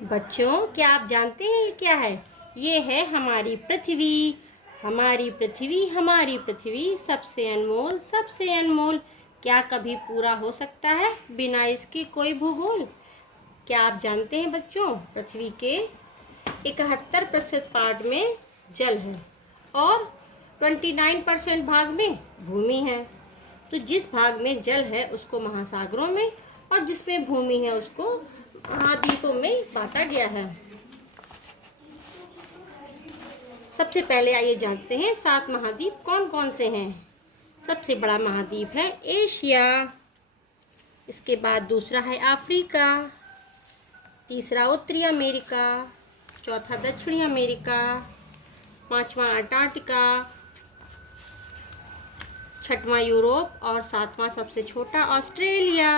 बच्चों, क्या आप जानते हैं ये क्या है? ये है हमारी पृथ्वी। हमारी पृथ्वी, हमारी पृथ्वी सबसे अनमोल, सबसे अनमोल। क्या कभी पूरा हो सकता है बिना इसके कोई भूगोल? क्या आप जानते हैं बच्चों, पृथ्वी के 71% पार्ट में जल है और 29% भाग में भूमि है। तो जिस भाग में जल है उसको महासागरों में और जिसमें भूमि है उसको महाद्वीपों में बांटा गया है। सबसे पहले आइए जानते हैं 7 महाद्वीप कौन कौन से हैं। सबसे बड़ा महाद्वीप है एशिया, इसके बाद दूसरा है अफ्रीका, तीसरा उत्तरी अमेरिका, चौथा दक्षिणी अमेरिका, पांचवा अंटार्कटिका, छठवां यूरोप और सातवां सबसे छोटा ऑस्ट्रेलिया।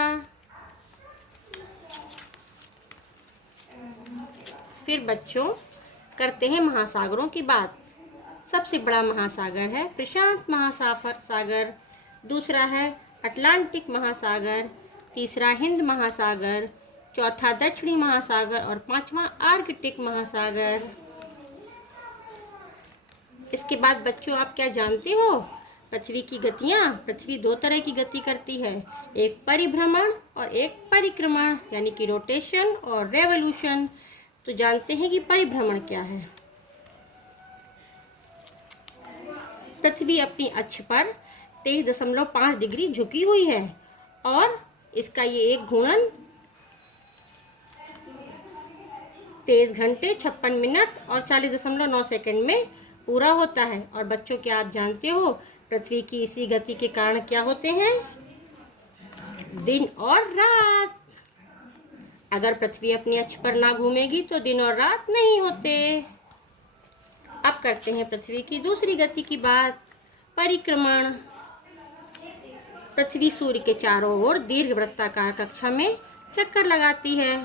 फिर बच्चों करते हैं महासागरों की बात। सबसे बड़ा महासागर है प्रशांत महासागर, दूसरा है अटलांटिक महासागर, तीसरा हिंद महासागर, चौथा दक्षिणी महासागर और पांचवा आर्कटिक महासागर। इसके बाद बच्चों आप क्या जानते हो, पृथ्वी की गतियां? पृथ्वी 2 तरह की गति करती है, एक परिभ्रमण और एक परिक्रमण, यानी कि रोटेशन और रेवोल्यूशन। तो जानते हैं कि परिभ्रमण क्या है। पृथ्वी अपनी अक्ष पर 23.5 डिग्री झुकी हुई है और इसका ये एक घूर्णन 23 घंटे 56 मिनट और 40.9 सेकंड में पूरा होता है। और बच्चों, क्या आप जानते हो पृथ्वी की इसी गति के कारण क्या होते हैं? दिन और रात। अगर पृथ्वी अपनी अक्ष पर ना घूमेगी तो दिन और रात नहीं होते। अब करते हैं पृथ्वी की दूसरी गति की बात, परिक्रमण। पृथ्वी सूर्य के चारों ओर दीर्घ वृत्ताकार कक्षा में चक्कर लगाती है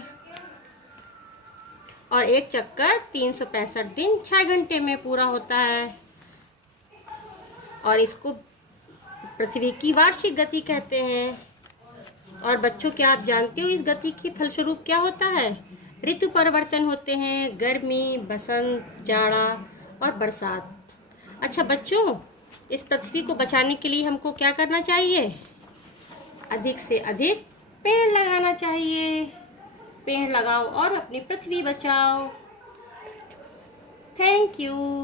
और एक चक्कर 365 दिन 6 घंटे में पूरा होता है और इसको पृथ्वी की वार्षिक गति कहते हैं। और बच्चों, क्या आप जानते हो इस गति की फलस्वरूप क्या होता है? ऋतु परिवर्तन होते हैं, गर्मी, बसंत, जाड़ा और बरसात। अच्छा बच्चों, इस पृथ्वी को बचाने के लिए हमको क्या करना चाहिए? अधिक से अधिक पेड़ लगाना चाहिए। पेड़ लगाओ और अपनी पृथ्वी बचाओ। Thank you.